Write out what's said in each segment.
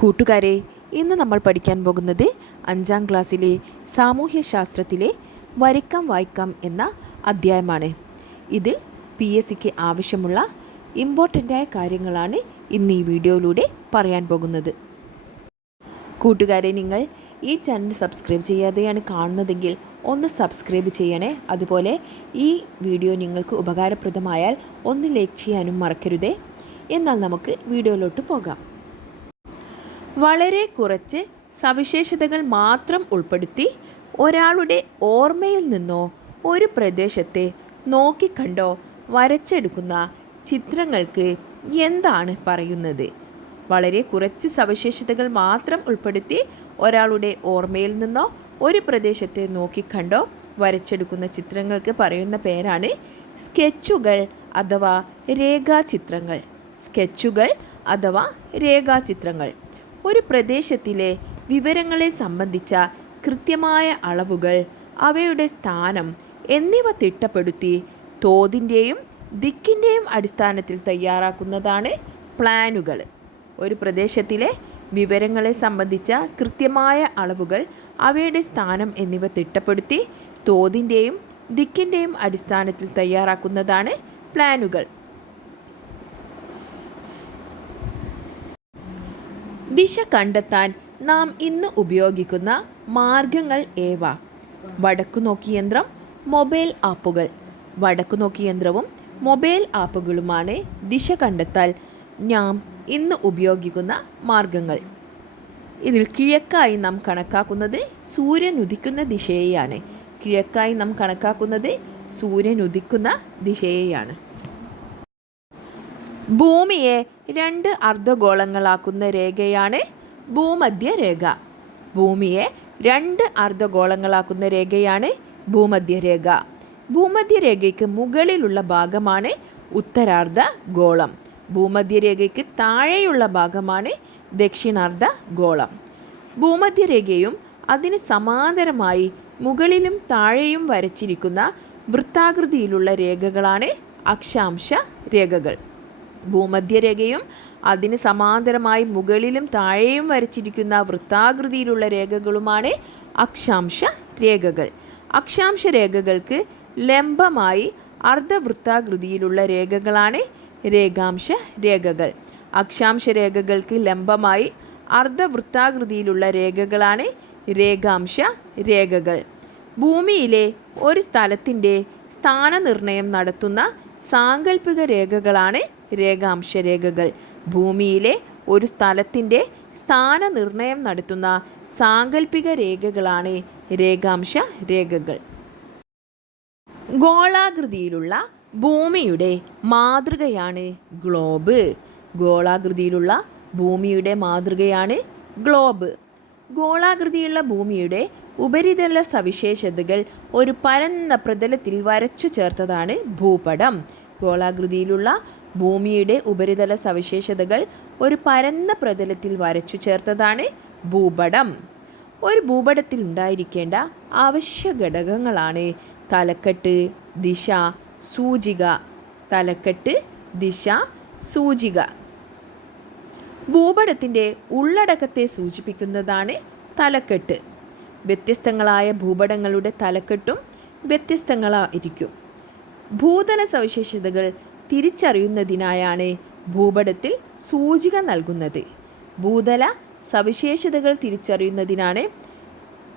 കൂട്ടുകാരെ, ഇന്ന് നമ്മൾ പഠിക്കാൻ പോകുന്നത് 5ാം ക്ലാസ്സിലെ സാമൂഹ്യശാസ്ത്രത്തിലെ വരയ്ക്കാം വായിക്കാം എന്ന അധ്യായമാണ്. ഇതിൽ PSCക്ക് ആവശ്യമുള്ള ഇമ്പോർട്ടൻ്റായ കാര്യങ്ങളാണ് ഇന്ന് ഈ വീഡിയോയിലൂടെ പറയാൻ പോകുന്നത്. കൂട്ടുകാരെ, നിങ്ങൾ ഈ ചാനൽ സബ്സ്ക്രൈബ് ചെയ്യാതെയാണ് കാണുന്നതെങ്കിൽ ഒന്ന് സബ്സ്ക്രൈബ് ചെയ്യണേ. അതുപോലെ ഈ വീഡിയോ നിങ്ങൾക്ക് ഉപകാരപ്രദമായാൽ ഒന്ന് ലൈക്ക് ചെയ്യാനും മറക്കരുതേ. എന്നാൽ നമുക്ക് വീഡിയോയിലോട്ട് പോകാം. വളരെ കുറച്ച് സവിശേഷതകൾ മാത്രം ഉൾപ്പെടുത്തി ഒരാളുടെ ഓർമ്മയിൽ നിന്നോ ഒരു പ്രദേശത്തെ നോക്കിക്കണ്ടോ വരച്ചെടുക്കുന്ന ചിത്രങ്ങൾക്ക് എന്താണ് പറയുന്നത്? വളരെ കുറച്ച് സവിശേഷതകൾ മാത്രം ഉൾപ്പെടുത്തി ഒരാളുടെ ഓർമ്മയിൽ നിന്നോ ഒരു പ്രദേശത്തെ നോക്കിക്കണ്ടോ വരച്ചെടുക്കുന്ന ചിത്രങ്ങൾക്ക് പറയുന്ന പേരാണ് സ്കെച്ചുകൾ അഥവാ രേഖാചിത്രങ്ങൾ. സ്കെച്ചുകൾ അഥവാ രേഖാചിത്രങ്ങൾ ഒരു പ്രദേശത്തിലെ വിവരങ്ങളെ സംബന്ധിച്ച കൃത്യമായ അളവുകൾ, അവയുടെ സ്ഥാനം എന്നിവ തിട്ടപ്പെടുത്തി തോതിൻ്റെയും ദിക്കിൻ്റെയും അടിസ്ഥാനത്തിൽ തയ്യാറാക്കുന്നതാണ് പ്ലാനുകൾ. ഒരു പ്രദേശത്തിലെ വിവരങ്ങളെ സംബന്ധിച്ച കൃത്യമായ അളവുകൾ, അവയുടെ സ്ഥാനം എന്നിവ തിട്ടപ്പെടുത്തി തോതിൻ്റെയും ദിക്കിൻ്റെയും അടിസ്ഥാനത്തിൽ തയ്യാറാക്കുന്നതാണ് പ്ലാനുകൾ. ദിശ കണ്ടെത്താൻ നാം ഇന്ന് ഉപയോഗിക്കുന്ന മാർഗങ്ങൾ ഏവ? വടക്കുനോക്കി യന്ത്രം, മൊബൈൽ ആപ്പുകൾ. വടക്കുനോക്കി യന്ത്രവും മൊബൈൽ ആപ്പുകളുമാണ് ദിശ കണ്ടെത്താൻ നാം ഇന്ന് ഉപയോഗിക്കുന്ന മാർഗങ്ങൾ. ഇതിൽ കിഴക്കായി നാം കണക്കാക്കുന്നത് സൂര്യൻ ഉദിക്കുന്ന ദിശയെയാണ്. കിഴക്കായി നാം കണക്കാക്കുന്നത് സൂര്യൻ ഉദിക്കുന്ന ദിശയെയാണ്. ഭൂമിയെ 2 അർദ്ധഗോളങ്ങളാക്കുന്ന രേഖയാണ് ഭൂമധ്യരേഖ. ഭൂമിയെ 2 അർദ്ധഗോളങ്ങളാക്കുന്ന രേഖയാണ് ഭൂമധ്യരേഖ. ഭൂമധ്യരേഖയ്ക്ക് മുകളിലുള്ള ഭാഗമാണ് ഉത്തരാർദ്ധ ഗോളം. ഭൂമധ്യരേഖയ്ക്ക് താഴെയുള്ള ഭാഗമാണ് ദക്ഷിണാർദ്ധ ഗോളം. ഭൂമധ്യരേഖയും അതിന് സമാന്തരമായി മുകളിലും താഴെയും വരച്ചിരിക്കുന്ന വൃത്താകൃതിയിലുള്ള രേഖകളാണ് അക്ഷാംശ രേഖകൾ. ഭൂമധ്യരേഖയും അതിന് സമാന്തരമായി മുകളിലും താഴെയും വരച്ചിരിക്കുന്ന വൃത്താകൃതിയിലുള്ള രേഖകളുമാണ് അക്ഷാംശ രേഖകൾ. അക്ഷാംശ രേഖകൾക്ക് ലംബമായി അർദ്ധവൃത്താകൃതിയിലുള്ള രേഖകളാണ് രേഖാംശ രേഖകൾ. അക്ഷാംശ രേഖകൾക്ക് ലംബമായി അർദ്ധവൃത്താകൃതിയിലുള്ള രേഖകളാണ് രേഖാംശ രേഖകൾ. ഭൂമിയിലെ ഒരു സ്ഥലത്തിൻ്റെ സ്ഥാനനിർണയം നടത്തുന്ന സാങ്കല്പിക രേഖകളാണ് രേഖാംശ രേഖകൾ. ഭൂമിയിലെ ഒരു സ്ഥലത്തിൻ്റെ സ്ഥാനനിർണയം നടത്തുന്ന സാങ്കല്പിക രേഖകളാണ് രേഖാംശ രേഖകൾ. ഗോളാകൃതിയിലുള്ള ഭൂമിയുടെ മാതൃകയാണ് ഗ്ലോബ്. ഗോളാകൃതിയിലുള്ള ഭൂമിയുടെ മാതൃകയാണ് ഗ്ലോബ്. ഗോളാകൃതിയുള്ള ഭൂമിയുടെ ഉപരിതല സവിശേഷതകൾ ഒരു പരന്ന പ്രതലത്തിൽ വരച്ചു ചേർത്തതാണ് ഭൂപടം. ഗോളാകൃതിയിലുള്ള ഭൂമിയുടെ ഉപരിതല സവിശേഷതകൾ ഒരു പരന്ന പ്രതലത്തിൽ വരച്ചു ചേർത്തതാണ് ഭൂപടം. ഒരു ഭൂപടത്തിൽ ഉണ്ടായിരിക്കേണ്ട അവശ്യ ഘടകങ്ങളാണ് തലക്കെട്ട്, ദിശ, സൂചിക. തലക്കെട്ട്, ദിശ, സൂചിക. ഭൂപടത്തിൻ്റെ ഉള്ളടക്കത്തെ സൂചിപ്പിക്കുന്നതാണ് തലക്കെട്ട്. വ്യത്യസ്തങ്ങളായ ഭൂപടങ്ങളുടെ തലക്കെട്ടും വ്യത്യസ്തങ്ങളായിരിക്കും. ഭൂതല സവിശേഷതകൾ തിരിച്ചറിയുന്നതിനായാണ് ഭൂപടത്തിൽ സൂചിക നൽകുന്നത്. ഭൂതല സവിശേഷതകൾ തിരിച്ചറിയുന്നതിനാണ്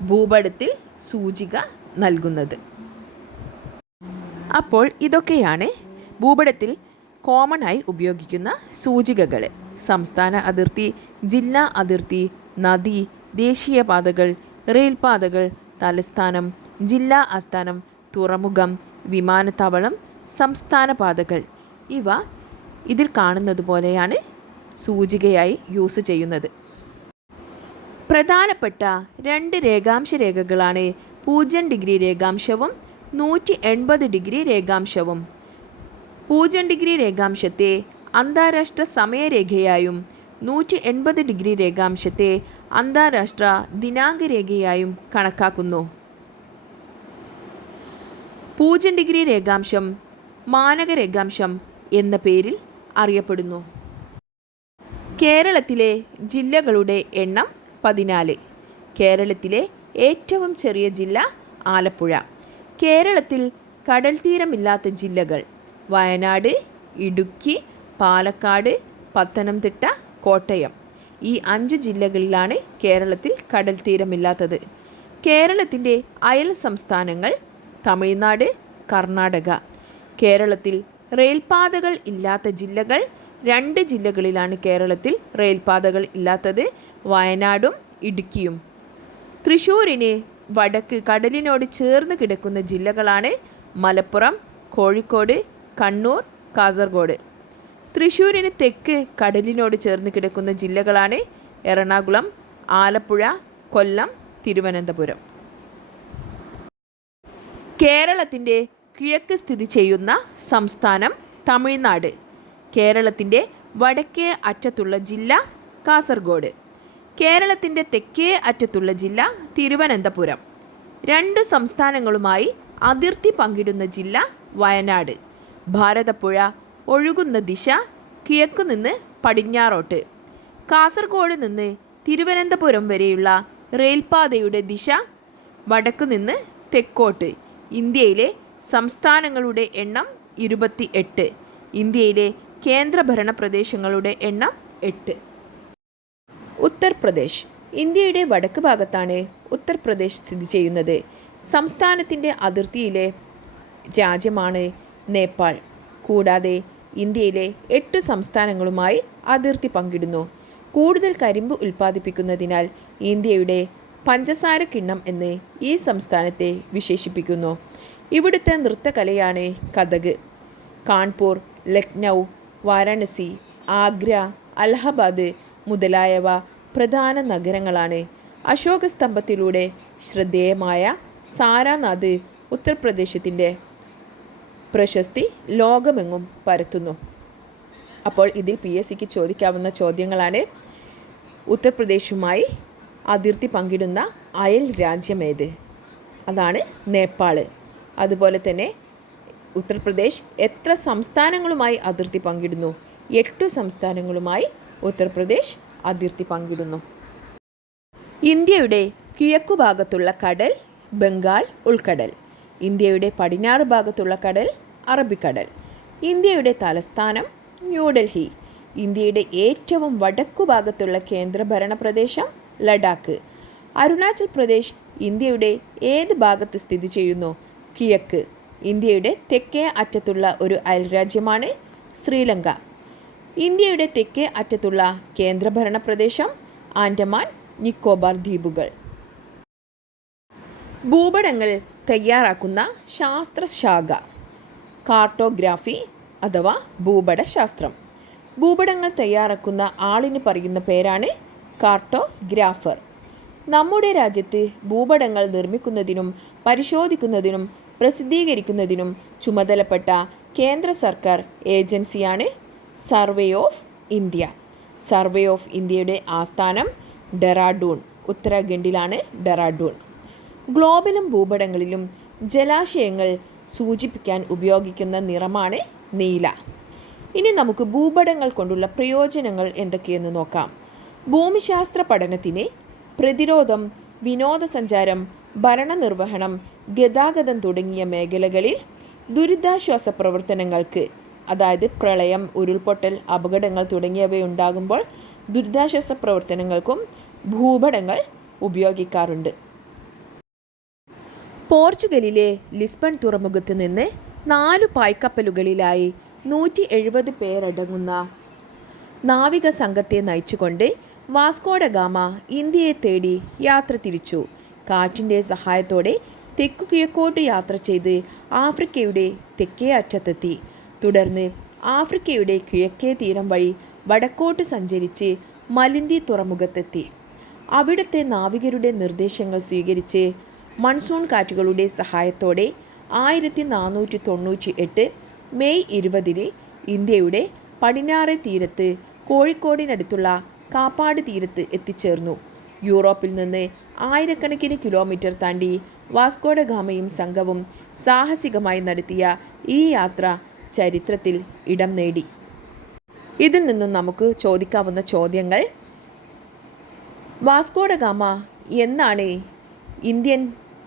ഭൂപടത്തിൽ സൂചിക നൽകുന്നത്. അപ്പോൾ ഇതൊക്കെയാണ് ഭൂപടത്തിൽ കോമൺ ആയി ഉപയോഗിക്കുന്ന സൂചികകൾ. സംസ്ഥാന അതിർത്തി, ജില്ലാ അതിർത്തി, നദി, ദേശീയപാതകൾ, റെയിൽപാതകൾ, തലസ്ഥാനം, ജില്ലാ ആസ്ഥാനം, തുറമുഖം, വിമാനത്താവളം, സംസ്ഥാന പാതകൾ. ഇവ ഇതിൽ കാണുന്നത് പോലെയാണ് സൂചികയായി യൂസ് ചെയ്യുന്നത്. പ്രധാനപ്പെട്ട 2 രേഖാംശ രേഖകളാണ് 0 ഡിഗ്രി രേഖാംശവും 180 ഡിഗ്രി രേഖാംശവും. 0 ഡിഗ്രി രേഖാംശത്തെ അന്താരാഷ്ട്ര സമയരേഖയായും 180 ഡിഗ്രി രേഖാംശത്തെ അന്താരാഷ്ട്ര ദിനാങ്കരേഖയായും കണക്കാക്കുന്നു. 0 ഡിഗ്രി രേഖാംശം മാനക രേഖാംശം എന്ന പേരിൽ അറിയപ്പെടുന്നു. കേരളത്തിലെ ജില്ലകളുടെ എണ്ണം 14. കേരളത്തിലെ ഏറ്റവും ചെറിയ ജില്ല ആലപ്പുഴ. കേരളത്തിൽ കടൽ തീരമില്ലാത്ത ജില്ലകൾ വയനാട്, ഇടുക്കി, പാലക്കാട്, പത്തനംതിട്ട, കോട്ടയം. ഈ 5 ജില്ലകളിലാണ് കേരളത്തിൽ കടൽ തീരമില്ലാത്തത്. കേരളത്തിൻ്റെ അയൽ സംസ്ഥാനങ്ങൾ തമിഴ്നാട്, കർണാടക. കേരളത്തിൽ റെയിൽപാതകൾ ഇല്ലാത്ത ജില്ലകൾ 2 ജില്ലകളിലാണ് കേരളത്തിൽ റെയിൽപാതകൾ ഇല്ലാത്തത്, വയനാടും ഇടുക്കിയും. തൃശ്ശൂരിന് വടക്ക് കടലിനോട് ചേർന്ന് കിടക്കുന്ന ജില്ലകളാണ് മലപ്പുറം, കോഴിക്കോട്, കണ്ണൂർ, കാസർഗോഡ്. തൃശ്ശൂരിന് തെക്ക് കടലിനോട് ചേർന്ന് കിടക്കുന്ന ജില്ലകളാണ് എറണാകുളം, ആലപ്പുഴ, കൊല്ലം, തിരുവനന്തപുരം. കേരളത്തിൻ്റെ കിഴക്ക് സ്ഥിതി ചെയ്യുന്ന സംസ്ഥാനം തമിഴ്നാട്. കേരളത്തിൻ്റെ വടക്കേ അറ്റത്തുള്ള ജില്ല കാസർഗോഡ്. കേരളത്തിൻ്റെ തെക്കേ അറ്റത്തുള്ള ജില്ല തിരുവനന്തപുരം. 2 സംസ്ഥാനങ്ങളുമായി അതിർത്തി പങ്കിടുന്ന ജില്ല വയനാട്. ഭാരതപ്പുഴ ഒഴുകുന്ന ദിശ കിഴക്ക് നിന്ന് പടിഞ്ഞാറോട്ട്. കാസർഗോഡ് നിന്ന് തിരുവനന്തപുരം വരെയുള്ള റെയിൽപാതയുടെ ദിശ വടക്കു നിന്ന് തെക്കോട്ട്. ഇന്ത്യയിലെ സംസ്ഥാനങ്ങളുടെ എണ്ണം 28. ഇന്ത്യയിലെ കേന്ദ്രഭരണ പ്രദേശങ്ങളുടെ എണ്ണം 8. ഉത്തർപ്രദേശ്. ഇന്ത്യയുടെ വടക്ക് ഭാഗത്താണ് ഉത്തർപ്രദേശ് സ്ഥിതി ചെയ്യുന്നത്. സംസ്ഥാനത്തിൻ്റെ അതിർത്തിയിലെ രാജ്യമാണ് നേപ്പാൾ. കൂടാതെ ഇന്ത്യയിലെ 8 സംസ്ഥാനങ്ങളുമായി അതിർത്തി പങ്കിടുന്നു. കൂടുതൽ കരിമ്പ് ഉൽപ്പാദിപ്പിക്കുന്നതിനാൽ ഇന്ത്യയുടെ പഞ്ചസാര കിണ്ണം എന്ന് ഈ സംസ്ഥാനത്തെ വിശേഷിപ്പിക്കുന്നു. ഇവിടുത്തെ നൃത്തകലയാണ് കഥക്. കാൺപൂർ, ലക്നൗ, വാരാണസി, ആഗ്ര, അലഹബാദ് മുതലായവ പ്രധാന നഗരങ്ങളാണ്. അശോക സ്തംഭത്തിലൂടെ ശ്രദ്ധേയമായ സാരാനാഥ് ഉത്തർപ്രദേശത്തിൻ്റെ പ്രശസ്തി ലോകമെങ്ങും പരത്തുന്നു. അപ്പോൾ ഇതിൽ PSCക്ക് ചോദിക്കാവുന്ന ചോദ്യങ്ങളാണ്: ഉത്തർപ്രദേശുമായി അതിർത്തി പങ്കിടുന്ന അയൽ രാജ്യമേത്? അതാണ് നേപ്പാൾ. അതുപോലെ തന്നെ ഉത്തർപ്രദേശ് എത്ര സംസ്ഥാനങ്ങളുമായി അതിർത്തി പങ്കിടുന്നു? 8 സംസ്ഥാനങ്ങളുമായി ഉത്തർപ്രദേശ് അതിർത്തി പങ്കിടുന്നു. ഇന്ത്യയുടെ കിഴക്കുഭാഗത്തുള്ള കടൽ ബംഗാൾ ഉൾക്കടൽ. ഇന്ത്യയുടെ പടിഞ്ഞാറ് ഭാഗത്തുള്ള കടൽ അറബിക്കടൽ. ഇന്ത്യയുടെ തലസ്ഥാനം ന്യൂഡൽഹി. ഇന്ത്യയുടെ ഏറ്റവും വടക്കുഭാഗത്തുള്ള കേന്ദ്രഭരണ പ്രദേശം ലഡാക്ക്. അരുണാചൽ പ്രദേശ് ഇന്ത്യയുടെ ഏത് ഭാഗത്ത് സ്ഥിതി ചെയ്യുന്നു? കിഴക്ക്. ഇന്ത്യയുടെ തെക്കേ അറ്റത്തുള്ള ഒരു അയൽരാജ്യമാണ് ശ്രീലങ്ക. ഇന്ത്യയുടെ തെക്കേ അറ്റത്തുള്ള കേന്ദ്രഭരണ പ്രദേശം ആൻഡമാൻ നിക്കോബാർ ദ്വീപുകൾ. ഭൂപടങ്ങൾ തയ്യാറാക്കുന്ന ശാസ്ത്രശാഖ കാർട്ടോഗ്രാഫി അഥവാ ഭൂപടശാസ്ത്രം. ഭൂപടങ്ങൾ തയ്യാറാക്കുന്ന ആളിന് പറയുന്ന പേരാണ് കാർട്ടോഗ്രാഫർ. നമ്മുടെ രാജ്യത്ത് ഭൂപടങ്ങൾ നിർമ്മിക്കുന്നതിനും പരിശോധിക്കുന്നതിനും പ്രസിദ്ധീകരിക്കുന്നതിനും ചുമതലപ്പെട്ട കേന്ദ്ര സർക്കാർ ഏജൻസിയാണ് survey of India. Survey of ഇന്ത്യയുടെ ആസ്ഥാനം ഡെറാഡൂൺ. ഉത്തരാഖണ്ഡിലാണ് ഡെറാഡൂൺ. ഗ്ലോബലും ഭൂപടങ്ങളിലും ജലാശയങ്ങൾ സൂചിപ്പിക്കാൻ ഉപയോഗിക്കുന്ന നിറമാണ് നീല. ഇനി നമുക്ക് ഭൂപടങ്ങൾ കൊണ്ടുള്ള പ്രയോജനങ്ങൾ എന്തൊക്കെയെന്ന് നോക്കാം. ഭൂമിശാസ്ത്ര പഠനത്തിന് പ്രതിരോധം, വിനോദസഞ്ചാരം, ഭരണനിർവഹണം, ഗതാഗതം തുടങ്ങിയ മേഖലകളിൽ ദുരിതാശ്വാസ പ്രവർത്തനങ്ങൾക്ക്, അതായത് പ്രളയം, ഉരുൾപൊട്ടൽ, അപകടങ്ങൾ തുടങ്ങിയവയുണ്ടാകുമ്പോൾ ദുരിതാശ്വാസ പ്രവർത്തനങ്ങൾക്കും ഭൂപടങ്ങൾ ഉപയോഗിക്കാറുണ്ട്. പോർച്ചുഗലിലെ ലിസ്ബൺ തുറമുഖത്ത് നിന്ന് 4 പായ്ക്കപ്പലുകളിലായി 170 പേരടങ്ങുന്ന നാവിക സംഘത്തെ നയിച്ചുകൊണ്ട് വാസ്കോഡ ഗാമ ഇന്ത്യയെ തേടി യാത്ര തിരിച്ചു. കാറ്റിൻ്റെ സഹായത്തോടെ തെക്കു കിഴക്കോട്ട് യാത്ര ചെയ്ത് ആഫ്രിക്കയുടെ തെക്കേ അറ്റത്തെത്തി. തുടർന്ന് ആഫ്രിക്കയുടെ കിഴക്കേ തീരം വഴി വടക്കോട്ട് സഞ്ചരിച്ച് മലിന്തി തുറമുഖത്തെത്തി. അവിടുത്തെ നാവികരുടെ നിർദ്ദേശങ്ങൾ സ്വീകരിച്ച് മൺസൂൺ കാറ്റുകളുടെ സഹായത്തോടെ 1498 മെയ് 20 ഇന്ത്യയുടെ പടിഞ്ഞാറേ തീരത്ത് കോഴിക്കോടിനടുത്തുള്ള കാപ്പാട് തീരത്ത് എത്തിച്ചേർന്നു. യൂറോപ്പിൽ നിന്ന് ആയിരക്കണക്കിന് കിലോമീറ്റർ താണ്ടി വാസ്കോഡ ഗാമയും സംഘവും സാഹസികമായി നടത്തിയ ഈ യാത്ര ചരിത്രത്തിൽ ഇടം നേടി. ഇതിൽ നിന്നും നമുക്ക് ചോദിക്കാവുന്ന ചോദ്യങ്ങൾ: വാസ്കോ ഡ ഗാമ എന്നാണ് ഇന്ത്യൻ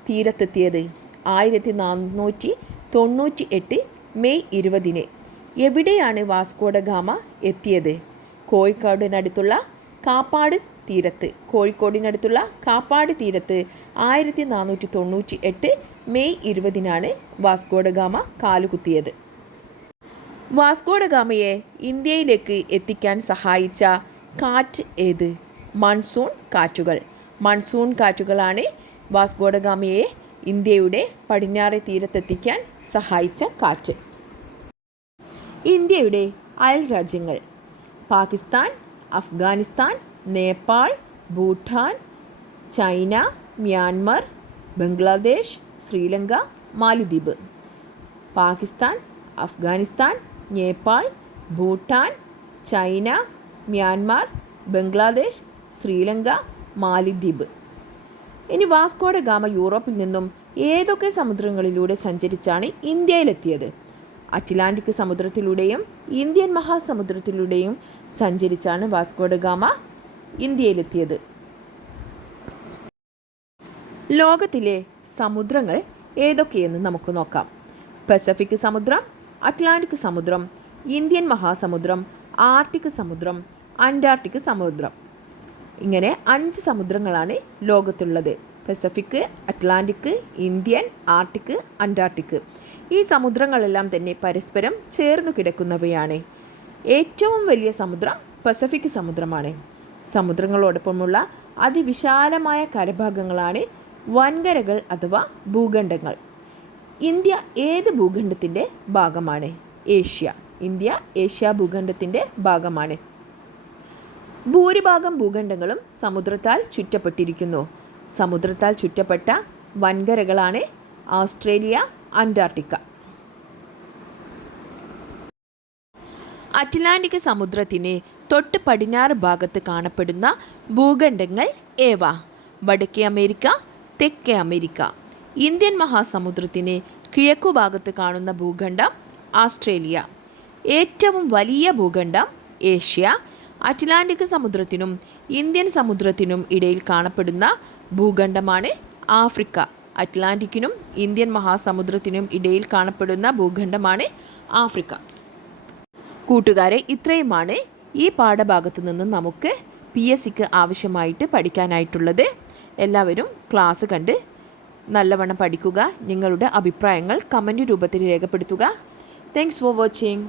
തീരത്തെത്തിയത്? 1498 മെയ് 20. എവിടെയാണ് വാസ്കോ ഡ ഗാമ എത്തിയത്? കോഴിക്കോടിനടുത്തുള്ള കാപ്പാട് തീരത്ത്. കോഴിക്കോടിനടുത്തുള്ള കാപ്പാട് തീരത്ത് 1498 മെയ് 20 വാസ്കോ ഡ ഗാമ കാലുകുത്തിയത്. വാസ്കോ ഡ ഗാമയെ ഇന്ത്യയിലേക്ക് എത്തിക്കാൻ സഹായിച്ച കാറ്റ് ഏത്? മൺസൂൺ കാറ്റുകൾ. മൺസൂൺ കാറ്റുകളാണ് വാസ്കോ ഡ ഗാമയെ ഇന്ത്യയുടെ പടിഞ്ഞാറേ തീരത്തെത്തിക്കാൻ സഹായിച്ച കാറ്റ്. ഇന്ത്യയുടെ അയൽ രാജ്യങ്ങൾ: പാകിസ്ഥാൻ, അഫ്ഗാനിസ്ഥാൻ, നേപ്പാൾ, ഭൂട്ടാൻ, ചൈന, മ്യാൻമർ, ബംഗ്ലാദേശ്, ശ്രീലങ്ക, മാലിദ്വീപ്. പാകിസ്ഥാൻ, അഫ്ഗാനിസ്ഥാൻ, നേപ്പാൾ, ഭൂട്ടാൻ, ചൈന, മ്യാൻമാർ, ബംഗ്ലാദേശ്, ശ്രീലങ്ക, മാലിദ്വീപ്. ഇനി വാസ്കോ ഡ ഗാമ യൂറോപ്പിൽ നിന്നും ഏതൊക്കെ സമുദ്രങ്ങളിലൂടെ സഞ്ചരിച്ചാണ് ഇന്ത്യയിലെത്തിയത്? അറ്റ്ലാന്റിക് സമുദ്രത്തിലൂടെയും ഇന്ത്യൻ മഹാസമുദ്രത്തിലൂടെയും സഞ്ചരിച്ചാണ് വാസ്കോ ഡ ഗാമ ഇന്ത്യയിലെത്തിയത്. ലോകത്തിലെ സമുദ്രങ്ങൾ ഏതൊക്കെയെന്ന് നമുക്ക് നോക്കാം. പസഫിക് സമുദ്രം, അറ്റ്ലാന്റിക് സമുദ്രം, ഇന്ത്യൻ മഹാസമുദ്രം, ആർട്ടിക് സമുദ്രം, അന്റാർട്ടിക് സമുദ്രം. ഇങ്ങനെ 5 സമുദ്രങ്ങളാണ് ലോകത്തുള്ളത്. Pacific, Atlantic, Indian, Arctic, Antarctic. ഈ സമുദ്രങ്ങളെല്ലാം തന്നെ പരസ്പരം ചേർന്നു കിടക്കുന്നവയാണ്. ഏറ്റവും വലിയ സമുദ്രം പസഫിക് സമുദ്രമാണ്. സമുദ്രങ്ങളോടൊപ്പമുള്ള അതിവിശാലമായ കരഭാഗങ്ങളാണ് വൻകരകൾ അഥവാ ഭൂഖണ്ഡങ്ങൾ. ഇന്ത്യ ഏത് ഭൂഖണ്ഡത്തിൻ്റെ ഭാഗമാണ്? ഏഷ്യ. ഇന്ത്യ ഏഷ്യ ഭൂഖണ്ഡത്തിൻ്റെ ഭാഗമാണ്. ഭൂരിഭാഗം ഭൂഖണ്ഡങ്ങളും സമുദ്രത്താൽ ചുറ്റപ്പെട്ടിരിക്കുന്നു. സമുദ്രത്താൽ ചുറ്റപ്പെട്ട വൻകരകളാണ് ഓസ്ട്രേലിയ, അന്റാർട്ടിക്ക. അറ്റ്ലാന്റിക് സമുദ്രത്തിന് തൊട്ട് പടിഞ്ഞാറ് ഭാഗത്ത് കാണപ്പെടുന്ന ഭൂഖണ്ഡങ്ങൾ ഏവ? വടക്കേ അമേരിക്ക, തെക്കേ അമേരിക്ക. ഇന്ത്യൻ മഹാസമുദ്രത്തിന് കിഴക്കുഭാഗത്ത് കാണുന്ന ഭൂഖണ്ഡം ഓസ്ട്രേലിയ. ഏറ്റവും വലിയ ഭൂഖണ്ഡം ഏഷ്യ. അറ്റ്ലാന്റിക് സമുദ്രത്തിനും ഇന്ത്യൻ സമുദ്രത്തിനും ഇടയിൽ കാണപ്പെടുന്ന ഭൂഖണ്ഡമാണ് ആഫ്രിക്ക. അറ്റ്ലാന്റിക്കിനും ഇന്ത്യൻ മഹാസമുദ്രത്തിനും ഇടയിൽ കാണപ്പെടുന്ന ഭൂഖണ്ഡമാണ് ആഫ്രിക്ക. കൂട്ടുകാരെ, ഇത്രയുമാണ് ഈ പാഠഭാഗത്ത് നിന്ന് നമുക്ക് PSCക്ക് ആവശ്യമായിട്ട് പഠിക്കാനായിട്ടുള്ളത്. എല്ലാവരും ക്ലാസ് കണ്ട് നല്ലവണ്ണം പഠിക്കുക. നിങ്ങളുടെ അഭിപ്രായങ്ങൾ കമൻറ്റ് രൂപത്തിൽ രേഖപ്പെടുത്തുക. Thanks for watching.